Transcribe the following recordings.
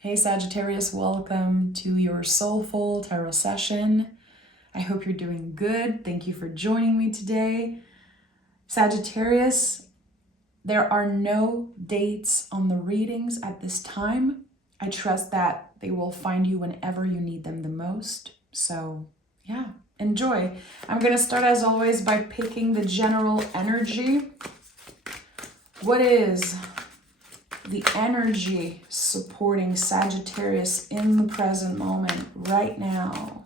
Hey Sagittarius, welcome to your Soulful Tarot session. I hope you're doing good. Thank you for joining me today. Sagittarius, there are no dates on the readings at this time. I trust that they will find you whenever you need them the most. So yeah, enjoy. I'm going to start as always by picking the general energy. What is the energy supporting Sagittarius in the present moment right now?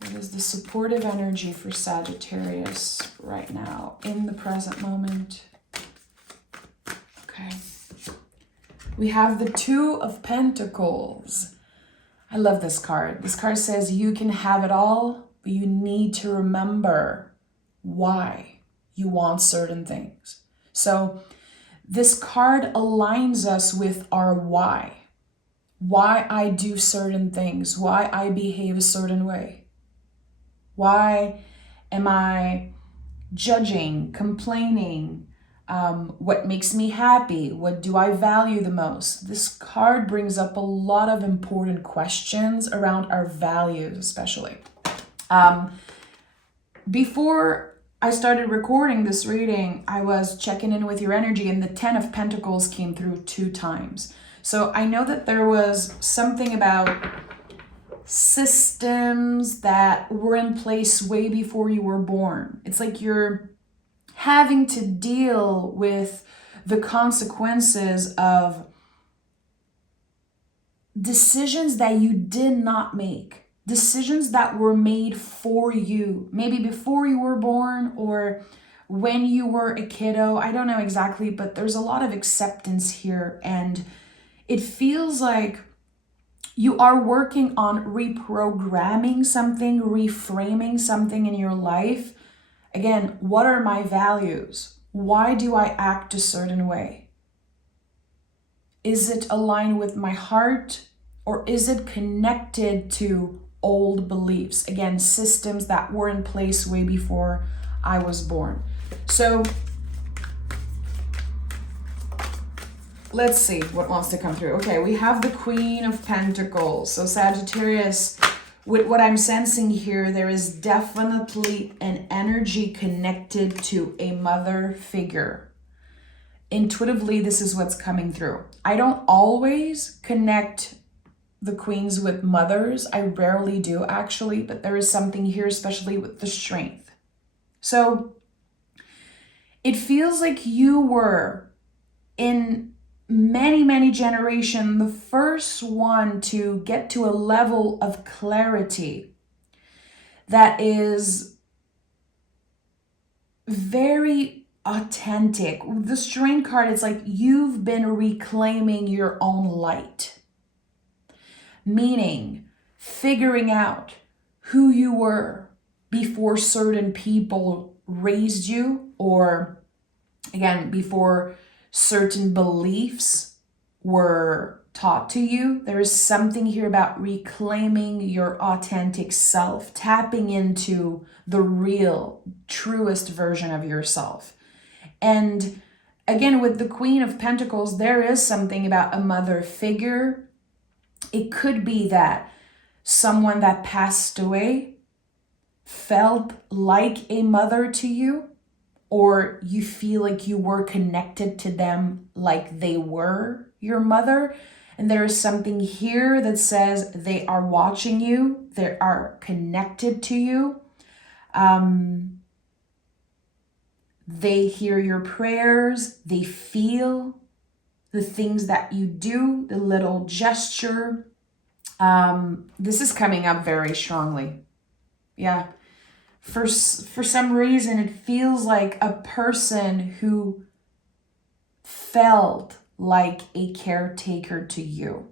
What is the supportive energy for Sagittarius right now in the present moment? Okay. We have the Two of Pentacles. I love this card. This card says you can have it all, but you need to remember why you want certain things. So this card aligns us with our why. Why I do certain things, why I behave a certain way. Why am I judging, complaining? What makes me happy? What do I value the most? This card brings up a lot of important questions around our values, especially. Before I started recording this reading, I was checking in with your energy and the 10 of Pentacles came through 2 times. So I know that there was something about systems that were in place way before you were born. It's like you're having to deal with the consequences of decisions that you did not make. Decisions that were made for you, maybe before you were born or when you were a kiddo. I don't know exactly, but there's a lot of acceptance here. And it feels like you are working on reprogramming something, reframing something in your life. Again, what are my values? Why do I act a certain way? Is it aligned with my heart or is it connected to old beliefs? Again, systems that were in place way before I was born. So let's see what wants to come through. Okay, we have the Queen of Pentacles. So Sagittarius, with what I'm sensing here, there is definitely an energy connected to a mother figure. Intuitively, this is what's coming through. I don't always connect the queens with mothers. I rarely do actually, but there is something here, especially with the strength. So it feels like you were in many generations the first one to get to a level of clarity that is very authentic. The Strength card, it's like you've been reclaiming your own light. Meaning figuring out who you were before certain people raised you, or again, before certain beliefs were taught to you. There is something here about reclaiming your authentic self, tapping into the real, truest version of yourself. And again, with the Queen of Pentacles, there is something about a mother figure. It could be that someone that passed away felt like a mother to you, or you feel like you were connected to them like they were your mother. And there is something here that says they are watching you, they are connected to you. They hear your prayers, they feel the things that you do, the little gesture. This is coming up very strongly. Yeah. For some reason, it feels like a person who felt like a caretaker to you.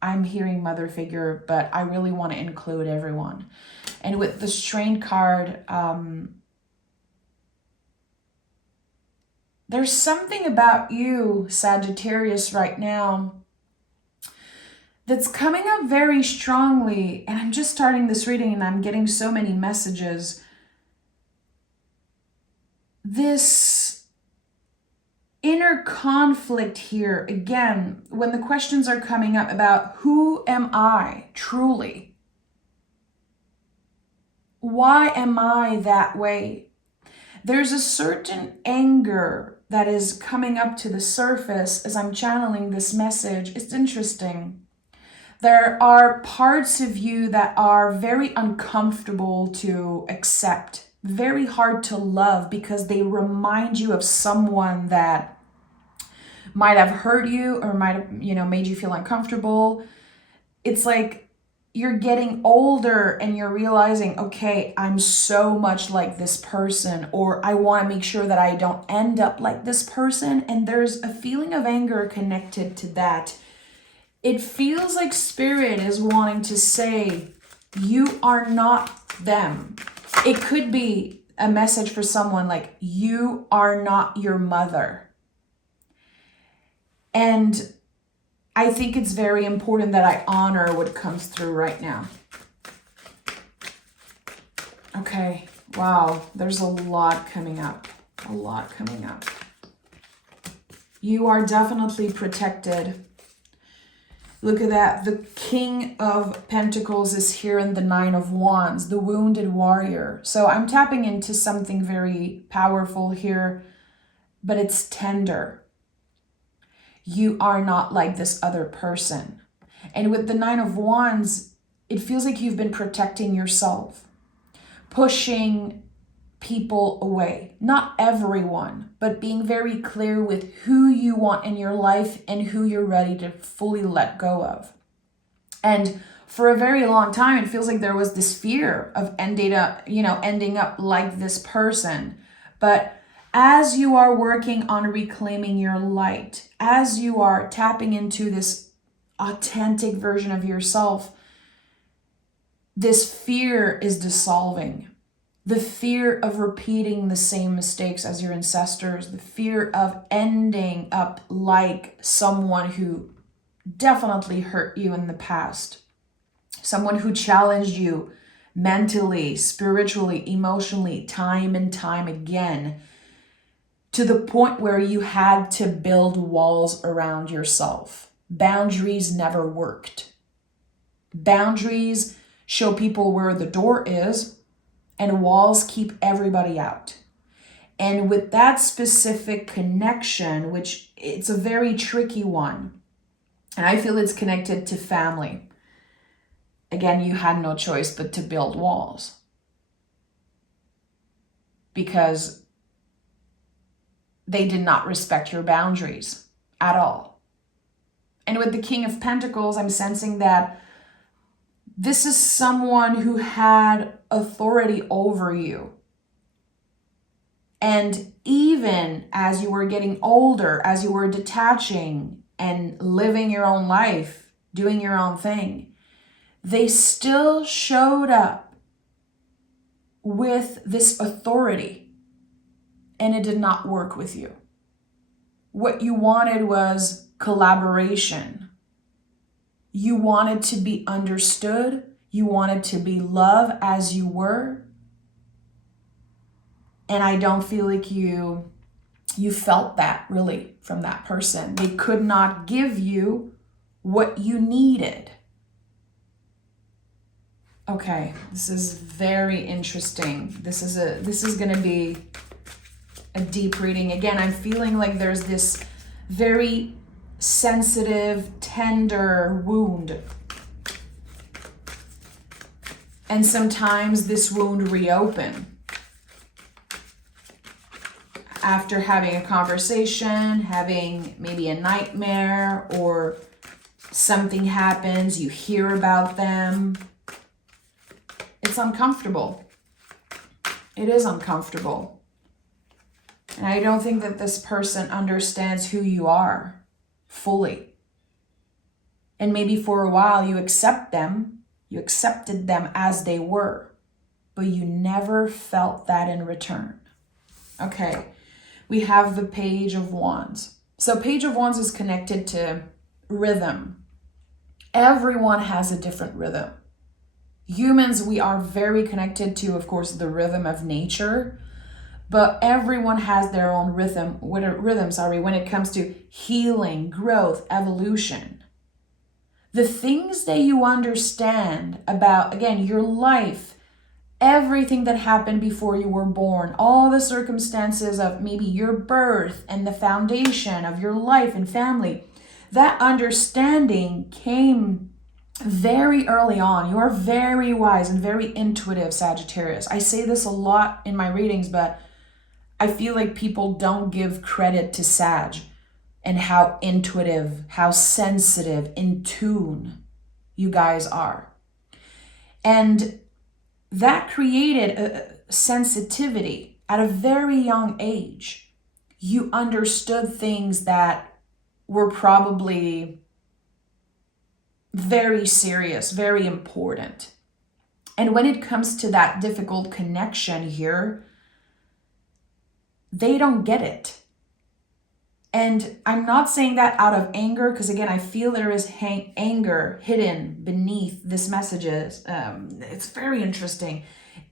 I'm hearing mother figure, but I really want to include everyone. And with the Strength card, there's something about you, Sagittarius, right now that's coming up very strongly. And I'm just starting this reading and I'm getting so many messages. This inner conflict here, again, when the questions are coming up about who am I truly? Why am I that way? There's a certain anger that is coming up to the surface as I'm channeling this message. It's interesting. There are parts of you that are very uncomfortable to accept, very hard to love, because they remind you of someone that might have hurt you or might have, made you feel uncomfortable. It's like you're getting older and you're realizing, okay, I'm so much like this person, or I want to make sure that I don't end up like this person. And there's a feeling of anger connected to that. It feels like Spirit is wanting to say, you are not them. It could be a message for someone like, you are not your mother. And I think it's very important that I honor what comes through right now. Okay, wow, there's a lot coming up. A lot coming up. You are definitely protected. Look at that. The King of Pentacles is here in the Nine of Wands, the wounded warrior. So I'm tapping into something very powerful here, but it's tender. You are not like this other person. And with the Nine of Wands, it feels like you've been protecting yourself, pushing people away. Not everyone, but being very clear with who you want in your life and who you're ready to fully let go of. And for a very long time, it feels like there was this fear of ending up like this person. But as you are working on reclaiming your light, as you are tapping into this authentic version of yourself, this fear is dissolving. The fear of repeating the same mistakes as your ancestors, the fear of ending up like someone who definitely hurt you in the past, someone who challenged you mentally, spiritually, emotionally, time and time again, to the point where you had to build walls around yourself. Boundaries never worked. Boundaries show people where the door is, and walls keep everybody out. And with that specific connection, which it's a very tricky one, and I feel it's connected to family. Again, you had no choice but to build walls. Because they did not respect your boundaries at all. And with the King of Pentacles, I'm sensing that this is someone who had authority over you. And even as you were getting older, as you were detaching and living your own life, doing your own thing, they still showed up with this authority. And it did not work with you. What you wanted was collaboration. You wanted to be understood. You wanted to be loved as you were. And I don't feel like you felt that really from that person. They could not give you what you needed. Okay, this is very interesting. This is going to be a deep reading. Again, I'm feeling like there's this very sensitive, tender wound. And sometimes this wound reopens after having a conversation, having maybe a nightmare, or something happens, you hear about them. It's uncomfortable. It is uncomfortable. And I don't think that this person understands who you are fully. And maybe for a while you accepted them as they were, but you never felt that in return. Okay, we have the Page of Wands. So Page of Wands is connected to rhythm. Everyone has a different rhythm. Humans, we are very connected to, of course, the rhythm of nature. But everyone has their own rhythm, when it comes to healing, growth, evolution. The things that you understand about, again, your life, everything that happened before you were born, all the circumstances of maybe your birth and the foundation of your life and family, that understanding came very early on. You are very wise and very intuitive, Sagittarius. I say this a lot in my readings, but I feel like people don't give credit to Sag and how intuitive, how sensitive, in tune you guys are. And that created a sensitivity at a very young age. You understood things that were probably very serious, very important. And when it comes to that difficult connection here, they don't get it. And I'm not saying that out of anger, because again, I feel there is anger hidden beneath this messages. It's very interesting.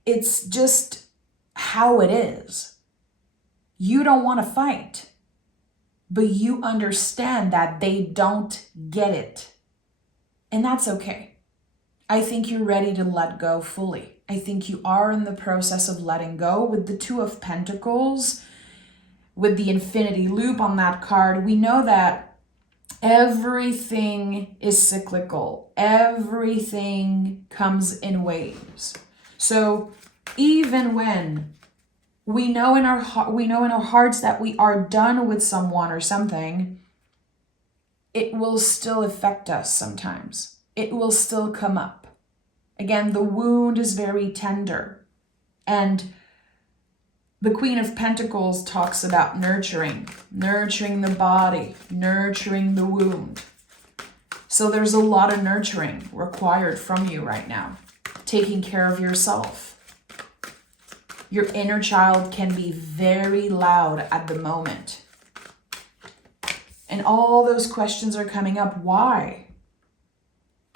It's just how it is. You don't want to fight, but you understand that they don't get it. And that's okay. I think you're ready to let go fully. I think you are in the process of letting go. With the Two of Pentacles, with the infinity loop on that card, we know that everything is cyclical. Everything comes in waves. So even when we know in our hearts that we are done with someone or something, it will still affect us sometimes. It will still come up. Again, the wound is very tender. And the Queen of Pentacles talks about nurturing the body, nurturing the wound. So there's a lot of nurturing required from you right now. Taking care of yourself. Your inner child can be very loud at the moment. And all those questions are coming up. Why?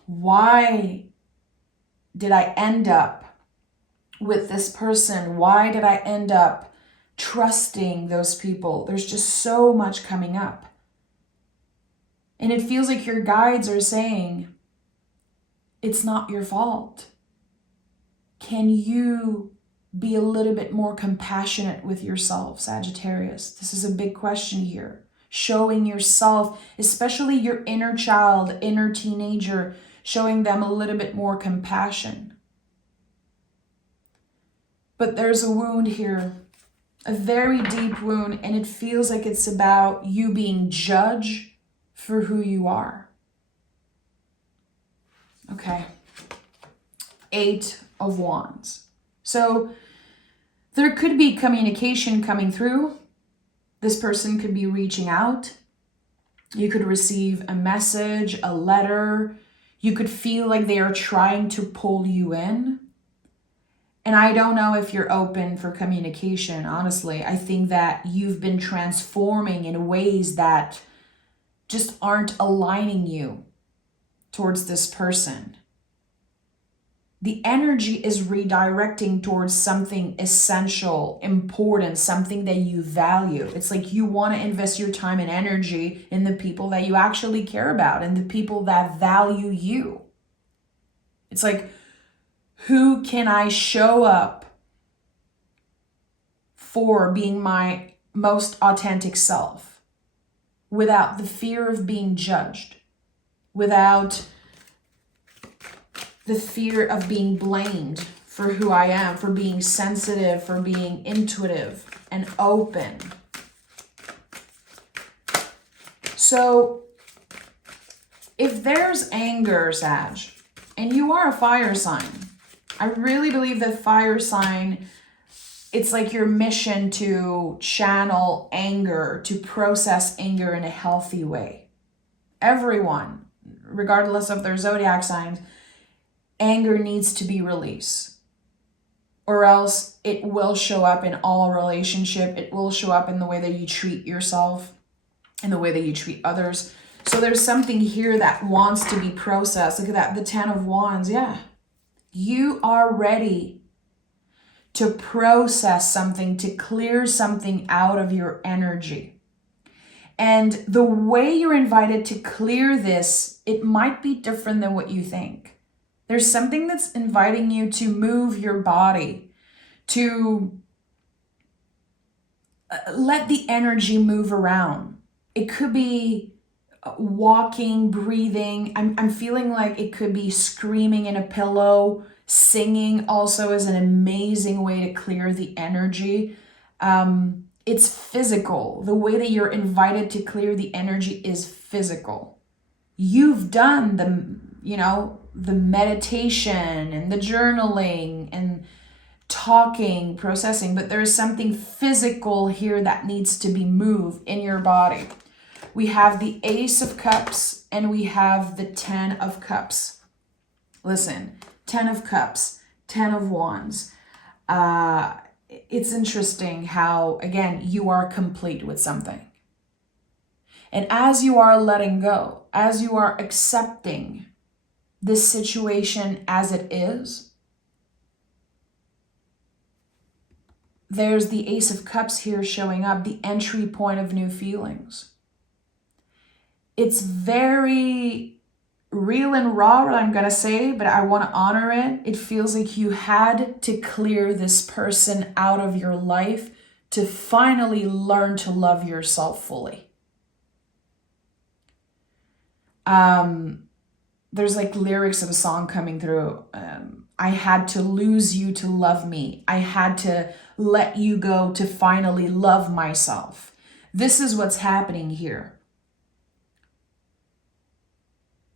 Why did I end up with this person? Why did I end up trusting those people? There's just so much coming up. And it feels like your guides are saying, it's not your fault. Can you be a little bit more compassionate with yourself, Sagittarius? This is a big question here. Showing yourself, especially your inner child, inner teenager, showing them a little bit more compassion. But there's a wound here, a very deep wound, and it feels like it's about you being judged for who you are. Okay. 8 of Wands. So there could be communication coming through. This person could be reaching out. You could receive a message, a letter. You could feel like they are trying to pull you in. And I don't know if you're open for communication, honestly. I think that you've been transforming in ways that just aren't aligning you towards this person. The energy is redirecting towards something essential, important, something that you value. It's like you want to invest your time and energy in the people that you actually care about and the people that value you. It's like, who can I show up for being my most authentic self without the fear of being judged, without the fear of being blamed for who I am, for being sensitive, for being intuitive and open. So if there's anger, Sag, and you are a fire sign, I really believe that fire sign, it's like your mission to channel anger, to process anger in a healthy way. Everyone, regardless of their zodiac signs, anger needs to be released, or else it will show up in all relationship. It will show up in the way that you treat yourself, in the way that you treat others. So there's something here that wants to be processed. Look at that, the 10 of Wands. Yeah, you are ready to process something, to clear something out of your energy. And the way you're invited to clear this, it might be different than what you think. There's something that's inviting you to move your body, to let the energy move around. It could be walking, breathing. I'm feeling like it could be screaming in a pillow. Singing also is an amazing way to clear the energy. It's physical. The way that you're invited to clear the energy is physical. You've done the meditation and the journaling and talking, processing, but there's something physical here that needs to be moved in your body. We have the Ace of Cups and we have the 10 of Cups. Listen, 10 of Cups, 10 of Wands. It's interesting how, again, you are complete with something. And as you are letting go, as you are accepting this situation as it is, there's the Ace of Cups here showing up, the entry point of new feelings. It's very real and raw, what I'm going to say, but I want to honor it. It feels like you had to clear this person out of your life to finally learn to love yourself fully. There's like lyrics of a song coming through. I had to lose you to love me. I had to let you go to finally love myself. This is what's happening here.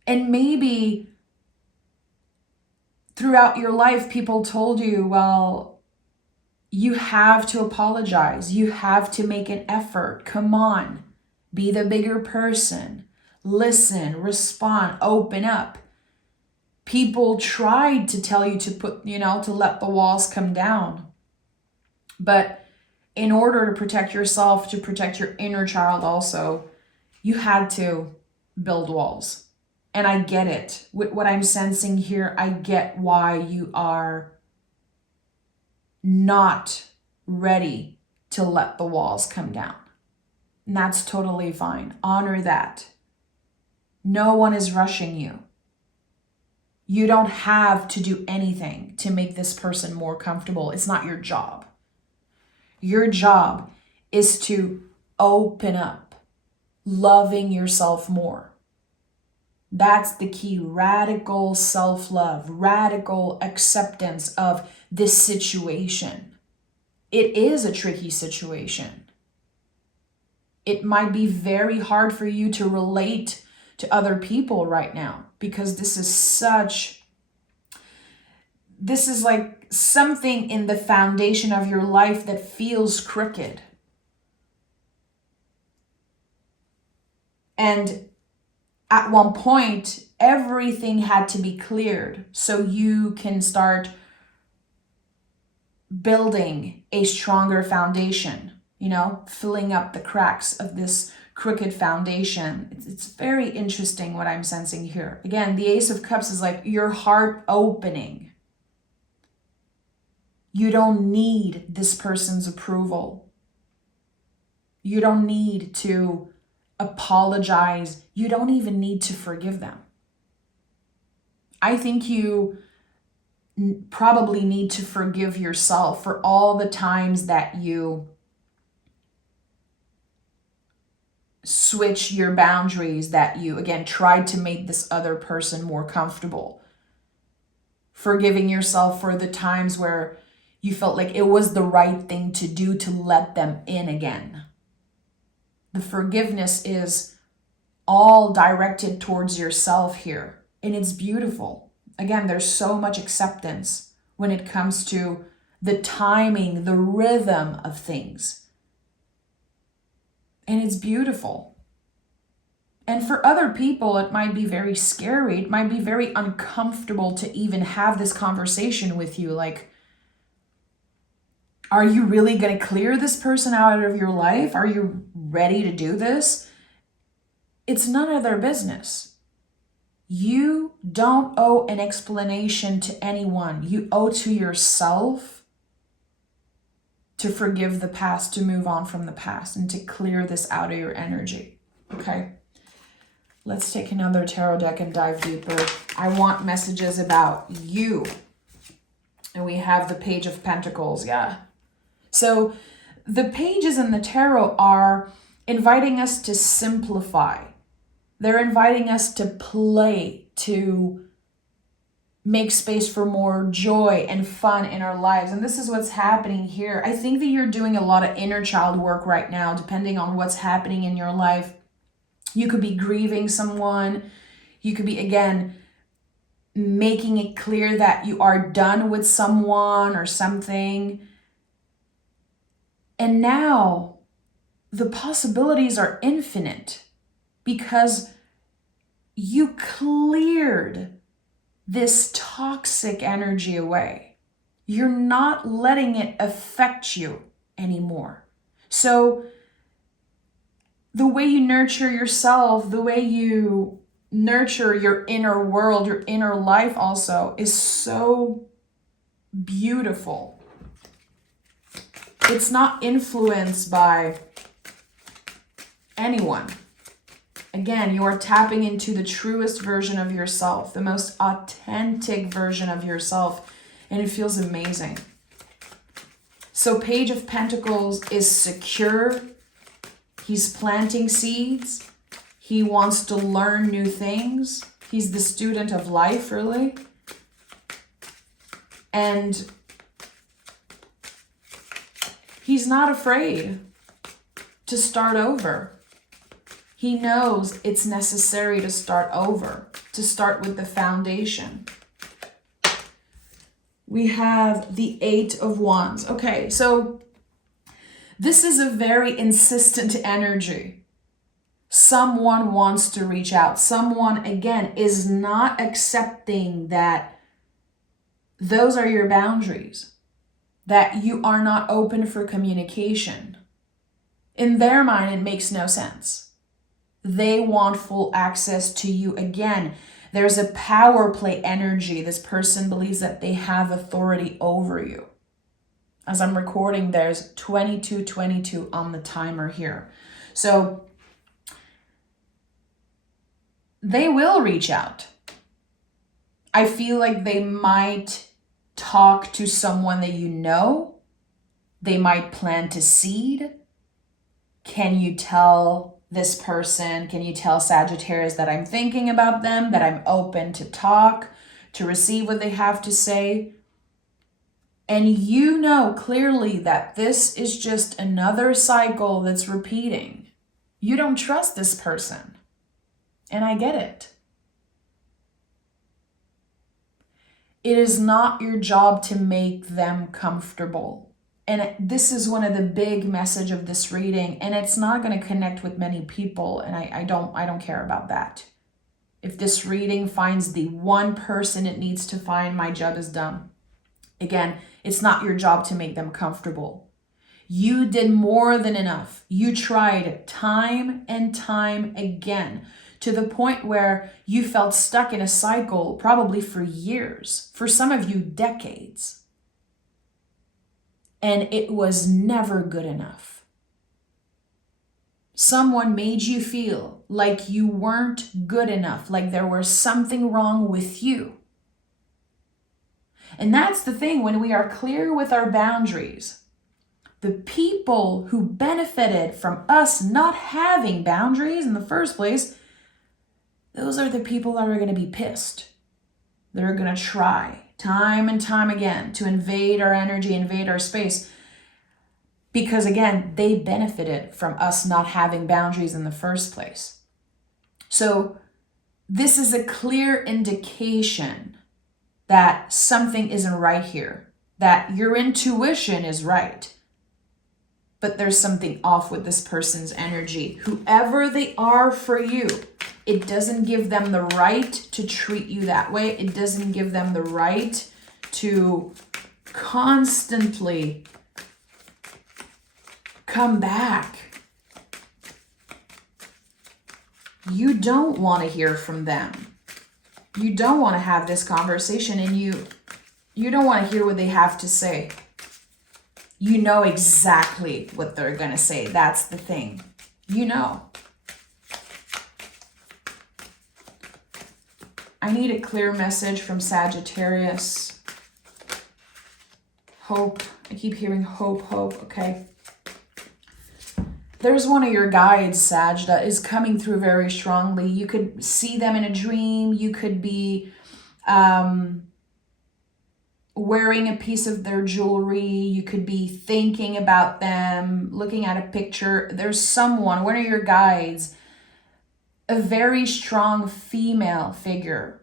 And maybe throughout your life, people told you, well, you have to apologize. You have to make an effort. Come on, be the bigger person. Listen, respond, open up. People tried to tell you to let the walls come down. But in order to protect yourself, to protect your inner child also, you had to build walls. And I get it. With what I'm sensing here, I get why you are not ready to let the walls come down. And that's totally fine. Honor that. No one is rushing you. You don't have to do anything to make this person more comfortable. It's not your job. Your job is to open up, loving yourself more. That's the key. Radical self-love, radical acceptance of this situation. It is a tricky situation. It might be very hard for you to relate to other people right now because this is like something in the foundation of your life that feels crooked. And at one point, everything had to be cleared so you can start building a stronger foundation, filling up the cracks of this crooked foundation. It's very interesting what I'm sensing here. Again, the Ace of Cups is like your heart opening. You don't need this person's approval. You don't need to apologize. You don't even need to forgive them. I think you probably need to forgive yourself for all the times that you switch your boundaries, that you, again, tried to make this other person more comfortable. Forgiving yourself for the times where you felt like it was the right thing to do to let them in again. The forgiveness is all directed towards yourself here, and it's beautiful. Again, there's so much acceptance when it comes to the timing, the rhythm of things. And it's beautiful. And for other people, it might be very scary. It might be very uncomfortable to even have this conversation with you. Like, are you really going to clear this person out of your life? Are you ready to do this? It's none of their business. You don't owe an explanation to anyone. You owe to yourself to forgive the past, to move on from the past, and to clear this out of your energy. Okay? Let's take another tarot deck and dive deeper. I want messages about you. And we have the Page of Pentacles, yeah. So the pages in the tarot are inviting us to simplify. They're inviting us to play, to make space for more joy and fun in our lives. And this is what's happening here. I think that you're doing a lot of inner child work right now, depending on what's happening in your life. You could be grieving someone. You could be, again, making it clear that you are done with someone or something. And now the possibilities are infinite because you cleared this toxic energy away. You're not letting it affect you anymore. So the way you nurture yourself, the way you nurture your inner world, your inner life also is so beautiful. It's not influenced by anyone. Again, you are tapping into the truest version of yourself, the most authentic version of yourself, and it feels amazing. So Page of Pentacles is secure. He's planting seeds. He wants to learn new things. He's the student of life, really. And he's not afraid to start over. He knows it's necessary to start over, to start with the foundation. We have the Eight of Wands. Okay, so this is a very insistent energy. Someone wants to reach out. Someone, again, is not accepting that those are your boundaries, that you are not open for communication. In their mind, it makes no sense. They want full access to you. Again, there's a power play energy. This person believes that they have authority over you. As I'm recording, there's 2222 on the timer here. So they will reach out. I feel like they might talk to someone that you know. They might plant a seed. Can you tell this person, can you tell Sagittarius that I'm thinking about them, that I'm open to talk, to receive what they have to say? And you know clearly that this is just another cycle that's repeating. You don't trust this person. And I get it. It is not your job to make them comfortable. And this is one of the big message of this reading, and it's not going to connect with many people, and I don't care about that. If this reading finds the one person it needs to find, my job is done. Again, it's not your job to make them comfortable. You did more than enough. You tried time and time again, to the point where you felt stuck in a cycle probably for years, for some of you decades. And it was never good enough. Someone made you feel like you weren't good enough, like there was something wrong with you. And that's the thing, when we are clear with our boundaries, the people who benefited from us not having boundaries in the first place, those are the people that are going to be pissed. They're going to try time and time again to invade our energy, invade our space. Because again, they benefited from us not having boundaries in the first place. So this is a clear indication that something isn't right here, that your intuition is right, but there's something off with this person's energy. Whoever they are for you, it doesn't give them the right to treat you that way. It doesn't give them the right to constantly come back. You don't want to hear from them. You don't want to have this conversation, and you don't want to hear what they have to say. You know exactly what they're going to say. That's the thing. You know. I need a clear message from Sagittarius. Hope. I keep hearing hope, hope. Okay. There's one of your guides, Sag, that is coming through very strongly. You could see them in a dream. You could be wearing a piece of their jewelry. You could be thinking about them, looking at a picture. There's someone, one of your guides, a very strong female figure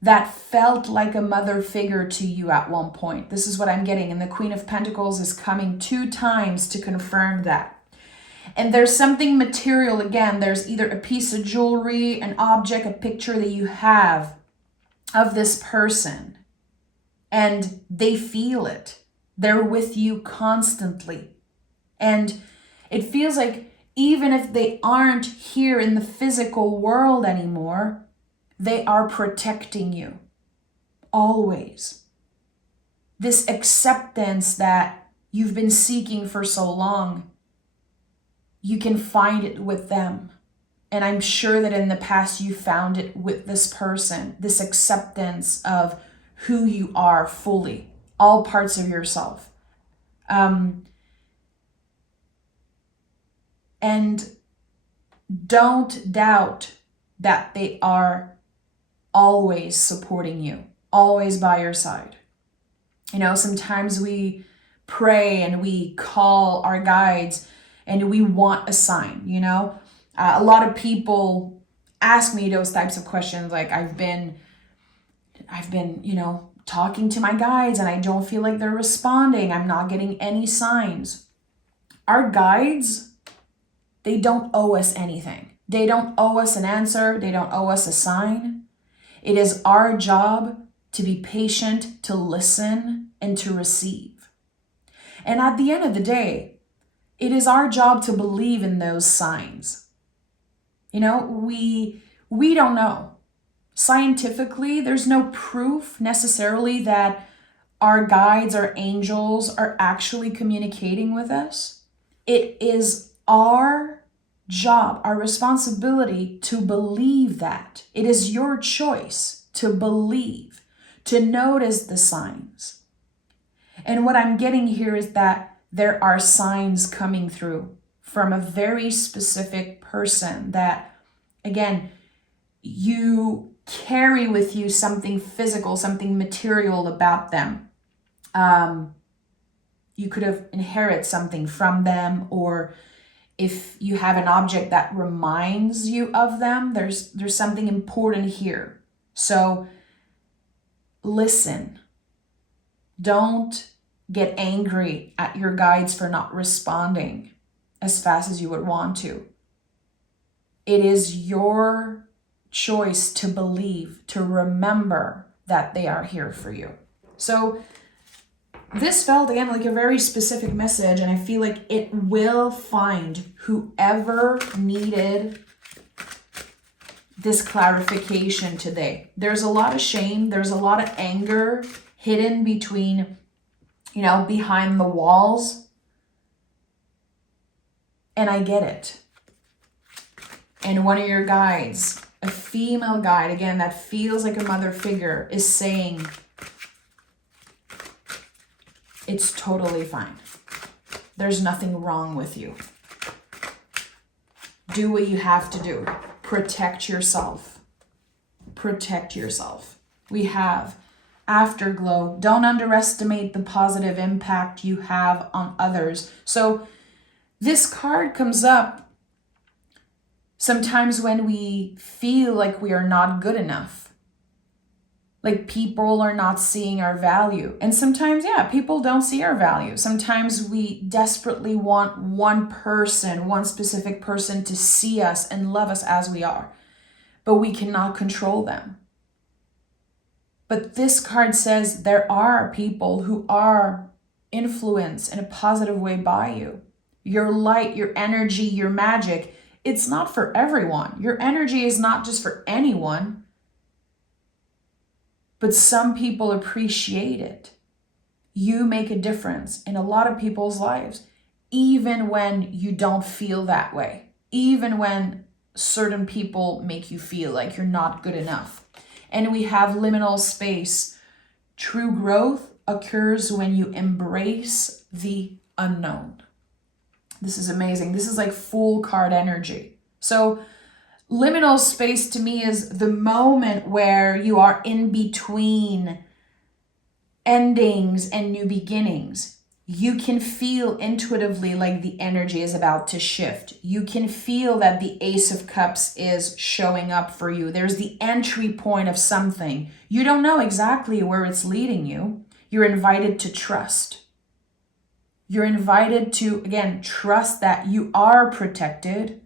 that felt like a mother figure to you at one point. This is what I'm getting. And the Queen of Pentacles is coming 2 times to confirm that. And there's something material. Again, there's either a piece of jewelry, an object, a picture that you have of this person. And they feel it. They're with you constantly. And it feels like even if they aren't here in the physical world anymore, they are protecting you. Always. This acceptance that you've been seeking for so long, you can find it with them. And I'm sure that in the past you found it with this person, this acceptance of who you are fully, all parts of yourself. And don't doubt that they are always supporting you, always by your side. You know, sometimes we pray and we call our guides and we want a sign, you know. A lot of people ask me those types of questions, like I've been, you know, talking to my guides and I don't feel like they're responding. I'm not getting any signs. Our guides, they don't owe us anything. They don't owe us an answer. They don't owe us a sign. It is our job to be patient, to listen, and to receive. And at the end of the day, it is our job to believe in those signs. You know, we don't know. Scientifically, there's no proof necessarily that our guides, our angels are actually communicating with us. It is our job, our responsibility to believe that. It is your choice to believe, to notice the signs. And what I'm getting here is that there are signs coming through from a very specific person that, again, you carry with you something physical, something material about them. You could have inherited something from them, or if you have an object that reminds you of them, there's something important here. So listen. Don't get angry at your guides for not responding as fast as you would want to. It is your choice to believe, to remember that they are here for you. So this felt, again, like a very specific message, and I feel like it will find whoever needed this clarification today. There's a lot of shame. There's a lot of anger hidden between, you know, behind the walls. And I get it. And one of your guides, a female guide, again, that feels like a mother figure, is saying, it's totally fine. There's nothing wrong with you. Do what you have to do. Protect yourself. Protect yourself. We have afterglow. Don't underestimate the positive impact you have on others. So this card comes up sometimes when we feel like we are not good enough. Like people are not seeing our value. And sometimes, yeah, people don't see our value. Sometimes we desperately want one person, one specific person to see us and love us as we are. But we cannot control them. But this card says there are people who are influenced in a positive way by you. Your light, your energy, your magic, it's not for everyone. Your energy is not just for anyone. But some people appreciate it. you make a difference in a lot of people's lives, even when you don't feel that way, even when certain people make you feel like you're not good enough. And we have liminal space. True growth occurs when you embrace the unknown. This is amazing. This is like full card energy. So liminal space to me is the moment where you are in between endings and new beginnings. You can feel intuitively like the energy is about to shift. You can feel that the Ace of Cups is showing up for you. There's the entry point of something. You don't know exactly where it's leading you. You're invited to trust. You're invited to, again, trust that you are protected,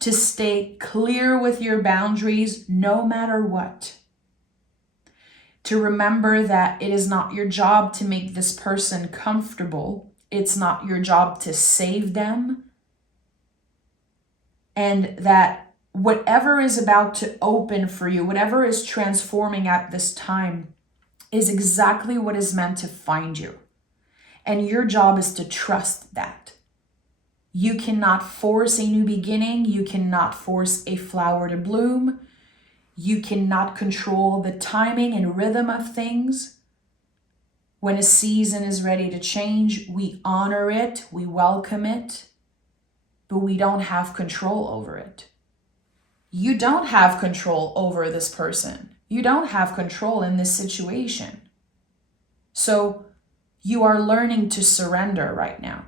to stay clear with your boundaries no matter what. To remember that it is not your job to make this person comfortable. It's not your job to save them. And that whatever is about to open for you, whatever is transforming at this time, is exactly what is meant to find you. And your job is to trust that. You cannot force a new beginning. You cannot force a flower to bloom. You cannot control the timing and rhythm of things. When a season is ready to change, we honor it, we welcome it, but we don't have control over it. You don't have control over this person. You don't have control in this situation. So you are learning to surrender right now.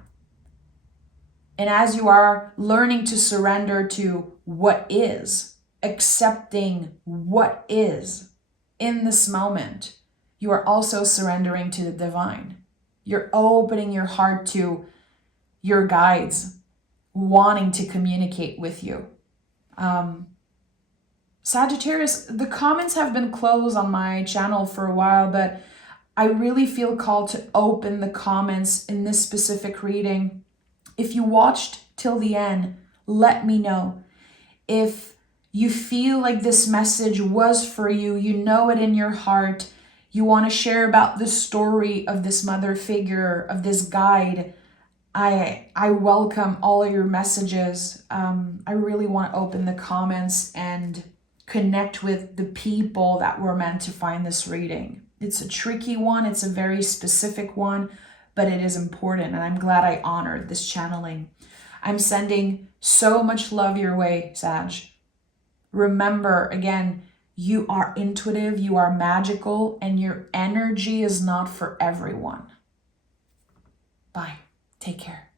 And as you are learning to surrender to what is, accepting what is in this moment, you are also surrendering to the divine. You're opening your heart to your guides wanting to communicate with you. Sagittarius, the comments have been closed on my channel for a while, but I really feel called to open the comments in this specific reading. If you watched till the end, let me know. If you feel like this message was for you, you know it in your heart, you want to share about the story of this mother figure, of this guide, I welcome all of your messages. I really want to open the comments and connect with the people that were meant to find this reading. It's a tricky one. It's a very specific one, but it is important. And I'm glad I honored this channeling. I'm sending so much love your way, Sag. Remember, again, you are intuitive, you are magical, and your energy is not for everyone. Bye. Take care.